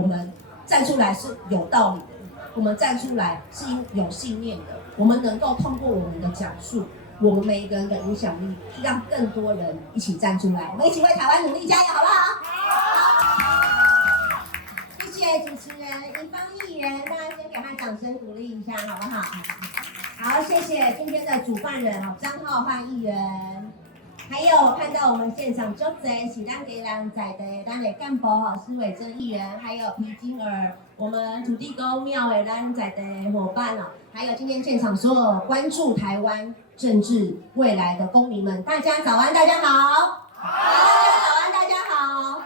我们站出来是有道理的，我们站出来是有信念的，我们能够通过我们的讲述，我们每一个人的影响力，让更多人一起站出来，我们一起为台湾努力加油，好不好？谢谢主持人一方议员，大家先给他掌声鼓励一下，好不好？好，谢谢今天的主办人张浩瀚议员，还有看到我们现场就在是咱给人在的咱的干部施伟珍议员，还有皮金儿，我们土地公庙的咱在的伙伴还有今天现场所有关注台湾政治未来的公民们，大家早安，大家好。大家早安，大家好。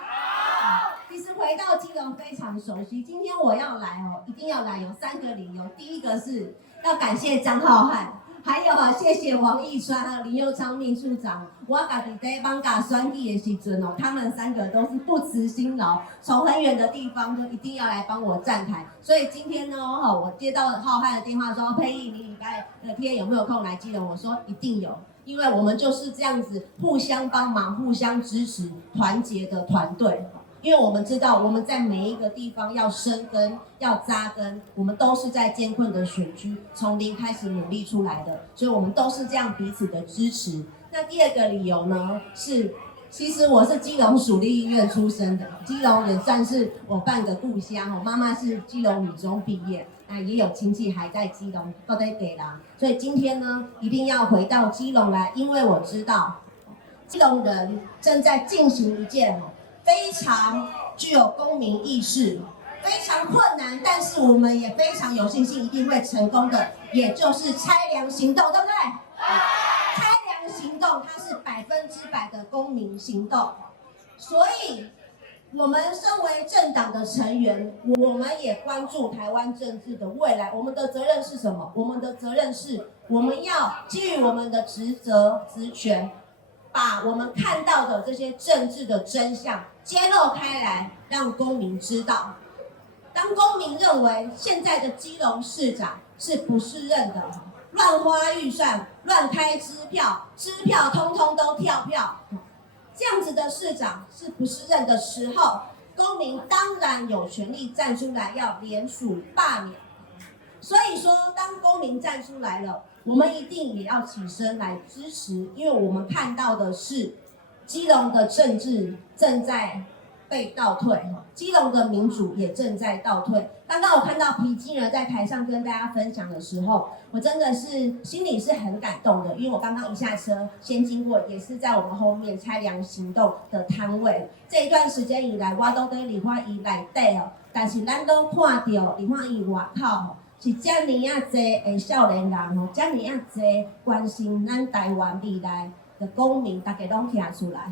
其实回到基隆非常熟悉，今天我要来一定要来，有3个理由。第一个是要感谢张浩瀚，还有谢谢王义川还有林佑昌秘书长，我家己在帮家选举的时阵他们3个都是不辞辛劳，从很远的地方就一定要来帮我站台。所以今天呢，我接到浩瀚的电话说，佩仪，你礼拜天有没有空来基隆？我说一定有，因为我们就是这样子互相帮忙、互相支持、团结的团队。因为我们知道我们在每一个地方要生根、要扎根，我们都是在艰困的选区从零开始努力出来的，所以我们都是这样彼此的支持。那第2个理由呢，是其实我是基隆属立医院出身的，基隆也算是我半个故乡，我妈妈是基隆女中毕业，那也有亲戚还在基隆都在给啦，所以今天呢一定要回到基隆来，因为我知道基隆人正在进行一件非常具有公民意识、非常困难，但是我们也非常有信心一定会成功的，也就是拆粮行动，对不对？拆粮行动它是100%的公民行动，所以我们身为政党的成员，我们也关注台湾政治的未来。我们的责任是什么？我们的责任是我们要基于我们的职责、职权，把我们看到的这些政治的真相揭露开来，让公民知道。当公民认为现在的基隆市长是不适任的，乱花预算、乱开支票，支票通通都跳票，这样子的市长是不适任的时候，公民当然有权利站出来要联署罢免。所以说，当公民站出来了，我们一定也要起身来支持，因为我们看到的是基隆的政治正在被倒退，基隆的民主也正在倒退。刚刚我看到皮金儿在台上跟大家分享的时候，我真的是心里是很感动的，因为我刚刚一下车，先经过也是在我们后面拆粮行动的摊位。这一段时间以来，我都在立法院内底但是咱都看到立法院外口是这么啊多的少年人这么啊多关心咱台湾未来的公民，大家拢站出来。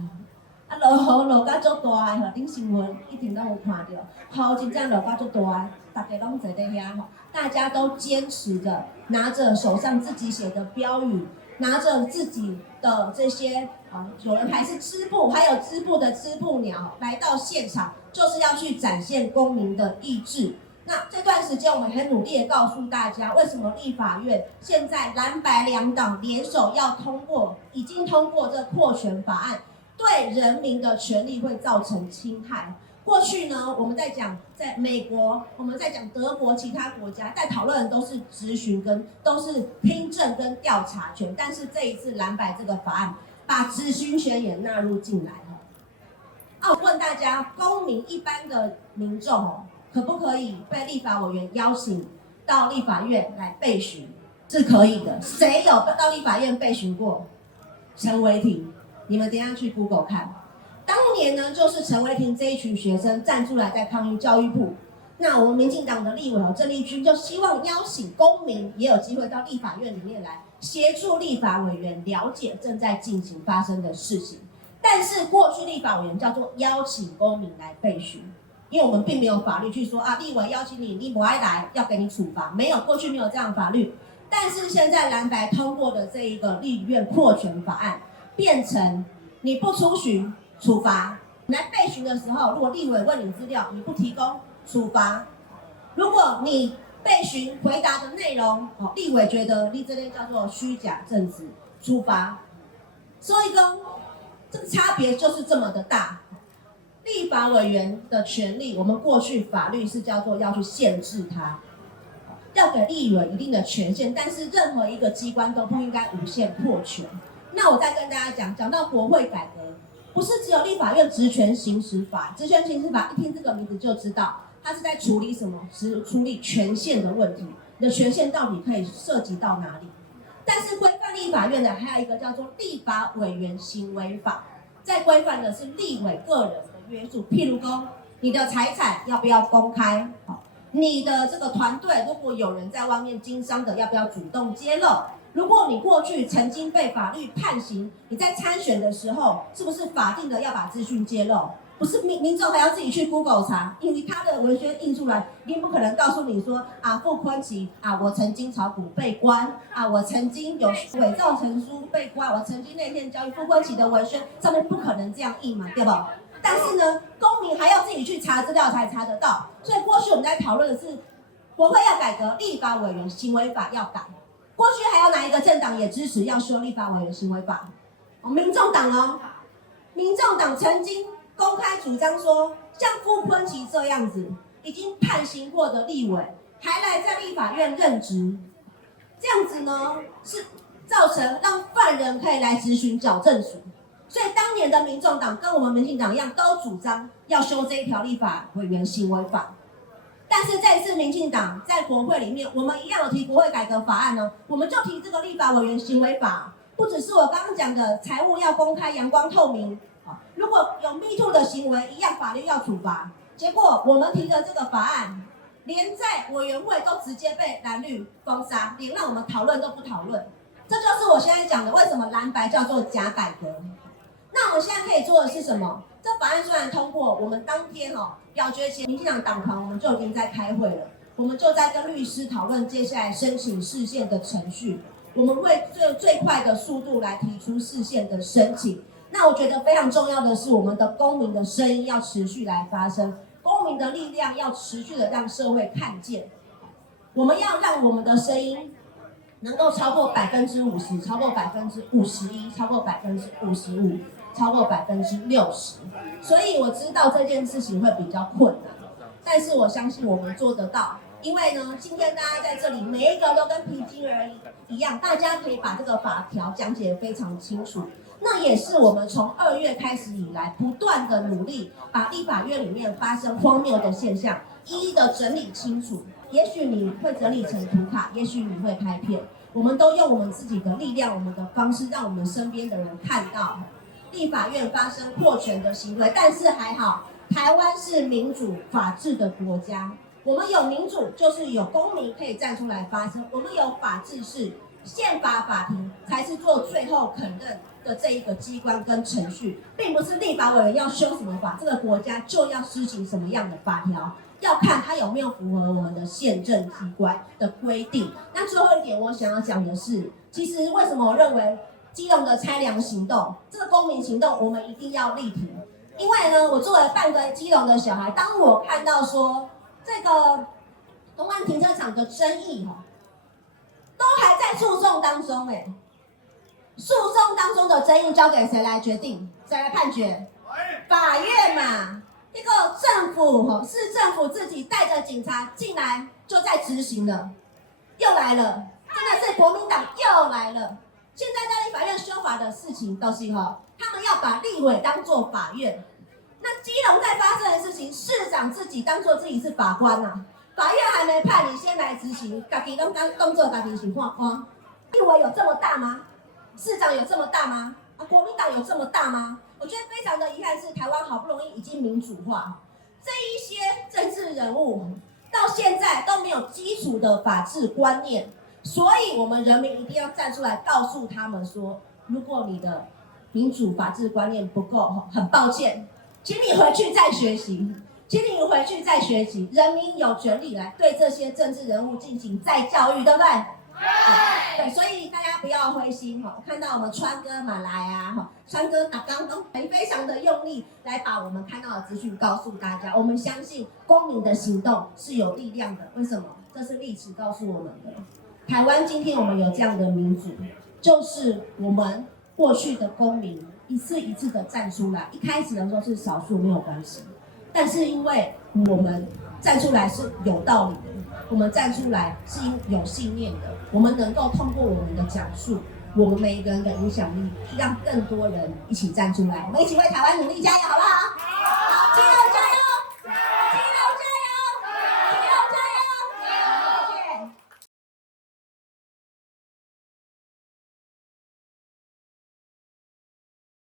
落雨落到足大的，恁新闻一定拢有看到，雨真正落到足大，大家拢坐在遐大家都坚持着，拿着手上自己写的标语，拿着自己的这些有人还是织布，还有织布的织布鸟来到现场，就是要去展现公民的意志。那这段时间我们很努力的告诉大家，为什么立法院现在蓝白两党联手要通过，已经通过这扩权法案，对人民的权利会造成侵害。过去呢，我们在讲在美国，我们在讲德国，其他国家在讨论的都是质询都是听证跟调查权，但是这一次蓝白这个法案把质询权也纳入进来了。我问大家，公民一般的民众可不可以被立法委员邀请到立法院来备询？是可以的。谁有到立法院备询过？陈为廷，你们等一下去 Google 看。当年呢，就是陈为廷这一群学生站出来在抗议教育部。那我们民进党的立委郑丽君就希望邀请公民也有机会到立法院里面来，协助立法委员了解正在进行发生的事情。但是过去立法委员叫做邀请公民来备询。因为我们并没有法律去说立委邀请你，你不爱来要给你处罚，没有，过去没有这样的法律。但是现在蓝白通过的这一个立院扩权法案，变成你不出询处罚，你来备询的时候，如果立委问你资料，你不提供处罚；如果你备询回答的内容，立委觉得你这类叫做虚假证词，处罚。所以说这个差别就是这么的大。立法委员的权利，我们过去法律是叫做要去限制它，要给立委一定的权限，但是任何一个机关都不应该无限扩权。那我再跟大家讲到国会改革，不是只有立法院职权行使法，职权行使法一听这个名字就知道，它是在处理什么？是处理权限的问题。你的权限到底可以涉及到哪里？但是规范立法院的还有一个叫做立法委员行为法，在规范的是立委个人的约束，譬如说你的财产要不要公开，你的这个团队如果有人在外面经商的，要不要主动揭露？如果你过去曾经被法律判刑，你在参选的时候，是不是法定的要把资讯揭露？不是民众还要自己去 Google 查，因为他的文宣印出来，一定不可能告诉你说傅昆萁我曾经炒股被关我曾经有伪造成书被关，我曾经内线交易，傅昆萁的文宣上面不可能这样印嘛，对吧？但是呢，公民还要自己去查资料才查得到，所以过去我们在讨论的是国会要改革，立法委员行为法要改。过去还有哪一个政党也支持要修立法委员行为法？民众党哦，民众党曾经公开主张说，像傅昆萁这样子已经判刑过的立委，还来在立法院任职，这样子呢是造成让犯人可以来质询矫正署。所以当年的民众党跟我们民进党一样，都主张要修这一条立法委员行为法。但是这一次民进党在国会里面，我们一样有提国会改革法案呢，我们就提这个立法委员行为法，不只是我刚刚讲的财务要公开、阳光透明，如果有 Me Too 的行为，一样法律要处罚。结果我们提的这个法案，连在委员会都直接被蓝绿封杀，连让我们讨论都不讨论。这就是我现在讲的，为什么蓝白叫做假改革。那我们现在可以做的是什么？这法案虽然通过，我们当天表决前，民进党党团我们就已经在开会了，我们就在跟律师讨论接下来申请释宪的程序，我们会最快的速度来提出释宪的申请。那我觉得非常重要的是，我们的公民的声音要持续来发声，公民的力量要持续的让社会看见，我们要让我们的声音能够超过50%，超过51%，超过55%。超过60%，所以我知道这件事情会比较困难，但是我相信我们做得到，因为呢，今天大家在这里每一个都跟皮筋儿一样，大家可以把这个法条讲解得非常清楚。那也是我们从2月开始以来不断的努力，把立法院里面发生荒谬的现象一一的整理清楚。也许你会整理成图卡，也许你会拍片，我们都用我们自己的力量，我们的方式，让我们身边的人看到立法院发生扩权的行为。但是还好，台湾是民主法治的国家，我们有民主，就是有公民可以站出来发声，我们有法治，是宪法法庭才是做最后肯认的这一个机关跟程序，并不是立法委员要修什么法，这个国家就要施行什么样的法条，要看它有没有符合我们的宪政机关的规定。那最后一点我想要讲的是，其实为什么我认为基隆的拆梁行动，这个公民行动，我们一定要力挺。因为呢，我作为半个基隆的小孩，当我看到说这个东岸停车场的争议都还在诉讼当中，诉讼当中的争议交给谁来决定？谁来判决？法院嘛。这个政府市政府自己带着警察进来就在执行了，又来了，真的是国民党又来了。现在在立法院修法的事情都是他们要把立委当作法院。那基隆在发生的事情，市长自己当作自己是法官法院还没判，你先来执行，自己当作自己是法官。立委有这么大吗？市长有这么大吗？国民党有这么大吗？我觉得非常的遗憾是，台湾好不容易已经民主化，这一些政治人物到现在都没有基础的法治观念。所以我们人民一定要站出来告诉他们说，如果你的民主法治观念不够，很抱歉，请你回去再学习，人民有权利来对这些政治人物进行再教育，对不对？对，所以大家不要灰心看到我们川哥马来川哥刚刚非常的用力来把我们看到的资讯告诉大家。我们相信公民的行动是有力量的，为什么？这是历史告诉我们的。台湾今天我们有这样的民主，就是我们过去的公民一次一次的站出来。一开始的时候是少数没有关系，但是因为我们站出来是有道理的，我们站出来是有信念的，我们能够通过我们的讲述，我们每一个人的影响力，让更多人一起站出来，我们一起为台湾努力，加油，好不好？